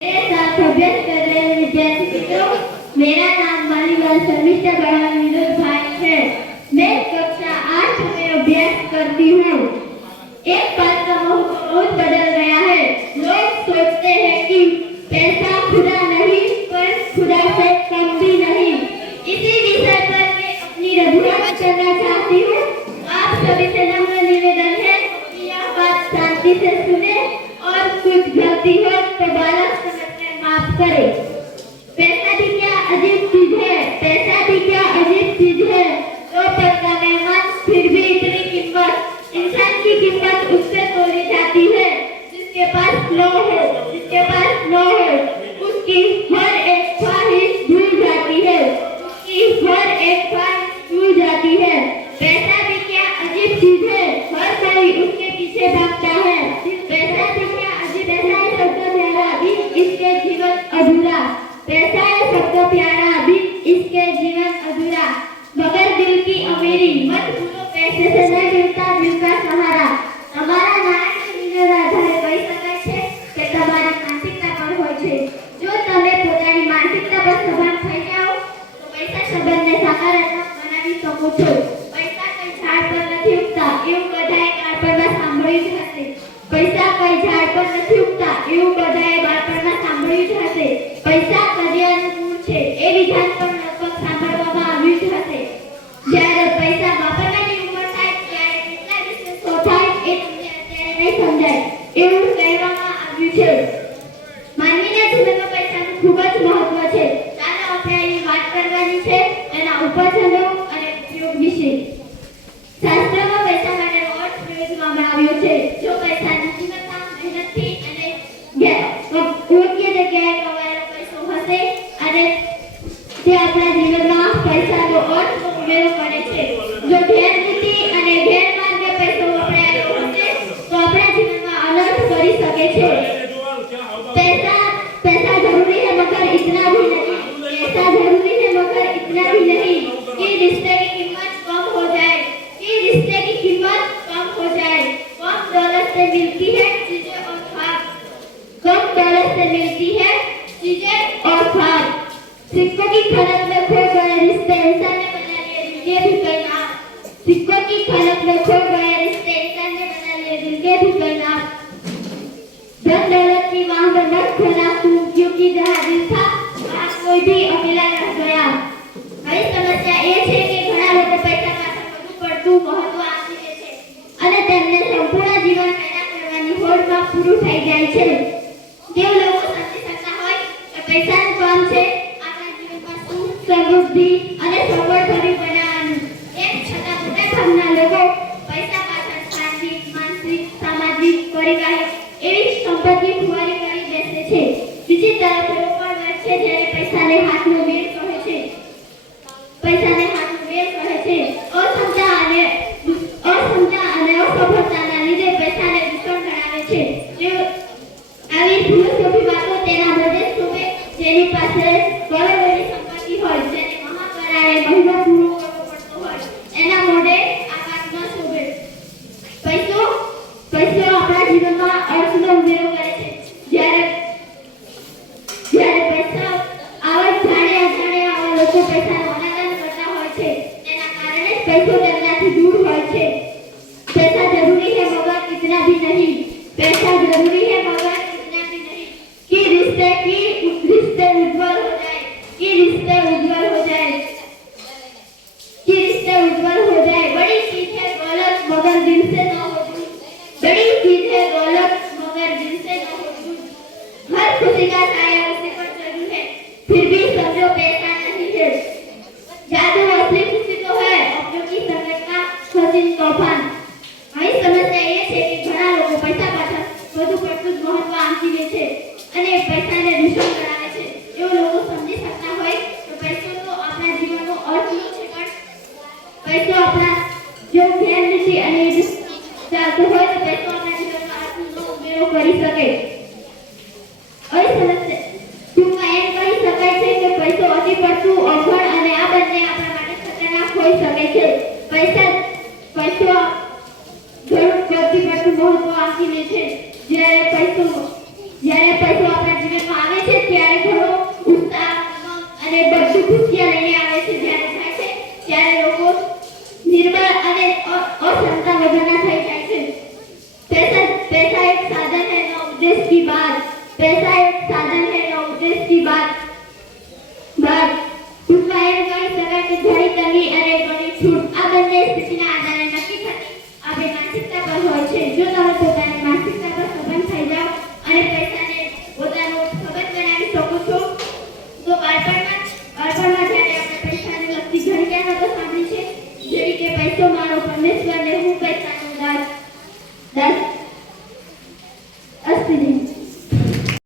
मेरे साथ अभ्यास कर रहे विद्यार्थी मित्रों, मेरा नाम मालीवाल शर्मिष्ठा बड़ा विनोद भाई है। मैं कक्षा 8 में अभ्यास करती हूँ। एक बात का बहुत बदल गया है। लोग सोचते हैं कि पैसा खुदा नहीं, पर खुदा से कम भी नहीं। इसी विषय पर मैं अपनी रजूआत करना चाहती हूँ। आप सभी से नम्र निवेदन है कि यह बात शांति से सुने और कुछ गलती हो तो बालक समझकर माफ करे। पैसा भी क्या अजीब चीज है, पैसा भी क्या अजीब चीज है। दो पल का मेहमान, फिर भी इतनी कीमत। इंसान की कीमत उससे तोली जाती है जिसके पास नो हो, जिसके पास नो हो। उसकी हर एक ख्वाहिश भूल जाती है, उसकी हर एक ख्वाहिश भूल जाती है। पैसा भी क्या अजीब चीज है, हर कोई उसके पीछे भागता है। पैसा भी क्या अजीब, पैसा है सबका प्यारा भी इसके जीवन अधूरा। पैसा है सबका प्यारा भी इसके जीवन अधूरा। मगर दिल की अमीरी मत भूलो, पैसे से नहीं मिलता दिल का सहारा। हमारा નાણાકીય આધારે કહી શકાય છે કે તમારી માનસિકતા પર હોય છે। જો તમે પોતાની માનસિકતા પર સભાન થઈ જાઓ તો પૈસા સંબંધને સકારાત્મક બનાવી શકો છો। પૈસા કઈ ઝાડ પર નથી ઉગતા એવું બધાએ બાળપણમાં સાંભળ્યું જ હશે। પૈસા કઈ ઝાડ પર નથી ઉગતા એવું બધાએ બાળપણમાં સાંભળ્યું જ હશે। પૈસા કડિયાનું મૂળ છે એ વિધાન પણ લગભગ સાંભળવામાં આવ્યું જ હશે। જ્યારે પૈસા વાપરવાની ઉંમર થાય ત્યારે કેટલા વિશે સો થાય એ તમને અત્યારે નહીં સમજાય એવું કહેવામાં આવ્યું છે। માનવીના જીવનમાં પૈસાનું ખૂબ જ મહત્વ છે। ચાલો આપણે અહીં વાત કરવાની છે એના ઉપસર્ગો અને ઉપયોગ વિશે। શાસ્ત્રમાં પૈસા માટેનો અર્થ પ્રયોજવામાં આવ્યો છે। જો પૈસા નસીબતમાં મહેનતથી અને યોગ્ય જગ્યાએ કમાયેલો પૈસો હશે અને તે આપણા જીવનમાં પૈસાનો અર્થ ઉમેરો કરે છે। જો ગેરરીતિ અને ગેરમાર્ગે પૈસો વપરાયેલો હશે તો આપણા જીવનમાં અનર્થ કરી શકે છે। पैसा जरूरी है मगर इतना भी नहीं, पैसा जरूरी है मगर इतना भी नहीं कि रिश्ते की कीमत कम हो जाए, कि रिश्ते की कीमत कम हो जाए। कम दौलत से मिलती है चीजें और खाद, कम दौलत से मिलती है चीजें और खाद। सिक्कों की खनक में खो गए रिश्ते इंसान ने बना लिए दिल के भी कई नाम। सिक्कों की खनक में खो गए रिश्ते इंसान ने बना लिए दिल के भी कई नाम। धन दौलत की मांग में मत खोना तू, क्योंकि जहाँ दिल था वहाँ कोई भी अकेला रह गया। हमारी समस्या ये है कि घણા લોકો પૈસા પાછળ વધુ પડતું મહત્વ આપી દે છે અને તેમને સંપૂર્ણ જીવન પેદા કરવાની હોડમાં પૂરું થઈ જાય છે। જે લોકો સમજી શકતા હોય કે પૈસાનું કામ છે આપણા જીવનમાં સુખ, સમૃદ્ધિ અને સફળતાની બનાવવાનું, એમ છતાં મોટાભાગના લોકો પૈસા પાછળ શારીરિક, માનસિક, સામાજિક, પારિવારિક એવી સંપત્તિ ફુવારી કરી બેસે છે। બીજી તરફ એવો પણ વર્ગ છે જ્યારે પૈસાને હાથનો વેર કહે છે, પૈસાને હાથનો વેર કહે છે। અસમતા અને અસફળતાના લીધે પૈસાને દુશ્મન ગણાવે છે। આવી ફિલોસોફી વાતો તેના મોઢે શોભે જેની પાસે કરોડોની સંપત્તિ હોય, જેને મહાપરાએ મહિનો પૂરો કરવો પડતો હોય, એના મોઢે આ વાત ન શોભે। પૈસો આપણા જીવનમાં અર્થનો ઉમેરો કરે છે। જ્યારે પૈસા આવા જાણે અજાણે આવા લોકો પૈસાનો અનાદાન કરતા હોય છે તેના કારણે પૈસો તેમનાથી દૂર હોય છે। पैसा जरूरी है मगर इतना भी नहीं, पैसा जरूरी है मगर इतना भी नहीं कि रिश्ते उज्जवल हो जाए, कि रिश्ते उज्जवल हो जाए, कि रिश्ते उज्जवल हो जाए। बड़ी चीज है दौलत मगर दिल से न हो दूर, बड़ी चीज है दौलत मगर दिल से न हो दूर। हर खुशी का साया उसी पर जरूर है, फिर भी समझो पैसा नहीं है। जादू असली खुशी तो है अपनों की संगत का हसीन तूफान। અહીં સમસ્યા એ છે કે ઘણા લોકો પૈસા પાછળ વધુ પડતું મહત્વ આપી દે છે અને પૈસાને દુશ્મન ગણાવે છે। એવું લોકો સમજી શકતા હોય તો પૈસો તો આપણા જીવનનો અર્થ છે, પણ પૈસો આપણા જો ગેરરીતિ અને ચાલતો હોય તો પૈસો આપણા જીવનમાં અર્થનો ઉમેરો કરી શકે। અહીં સમસ્યા ટૂંકમાં એમ કહી શકાય છે કે પૈસો અતિ પડતું અવગણ અને આ બંને આપણા માટે ખતરનાક હોઈ શકે છે। પૈસો ઘણું પડતું મહત્વ આપી દે છે। જ્યારે પૈસો આપણા જીવનમાં આવે पैसा एक साधन है न उद्देश्य की बात टूंकમાં એમ ગણી શકાય કે ઘણી તંગી અને ઘણી છૂટ આ બંને સ્થિતિના આધારે નક્કી થતી આપણી માનસિકતા પર હોય છે. જો તમે પોતાની માનસિકતા પર સબંધ થઈ જાઓ અને પૈસાને પોતાનો સબંધ બનાવી શકો છો તો બાળપણમાં જ્યારે આપણે પૈસાને લગતી ઘણી કહેવતો સાંભળી છે જેવી કે પૈસો મારો પરમેશ્વરને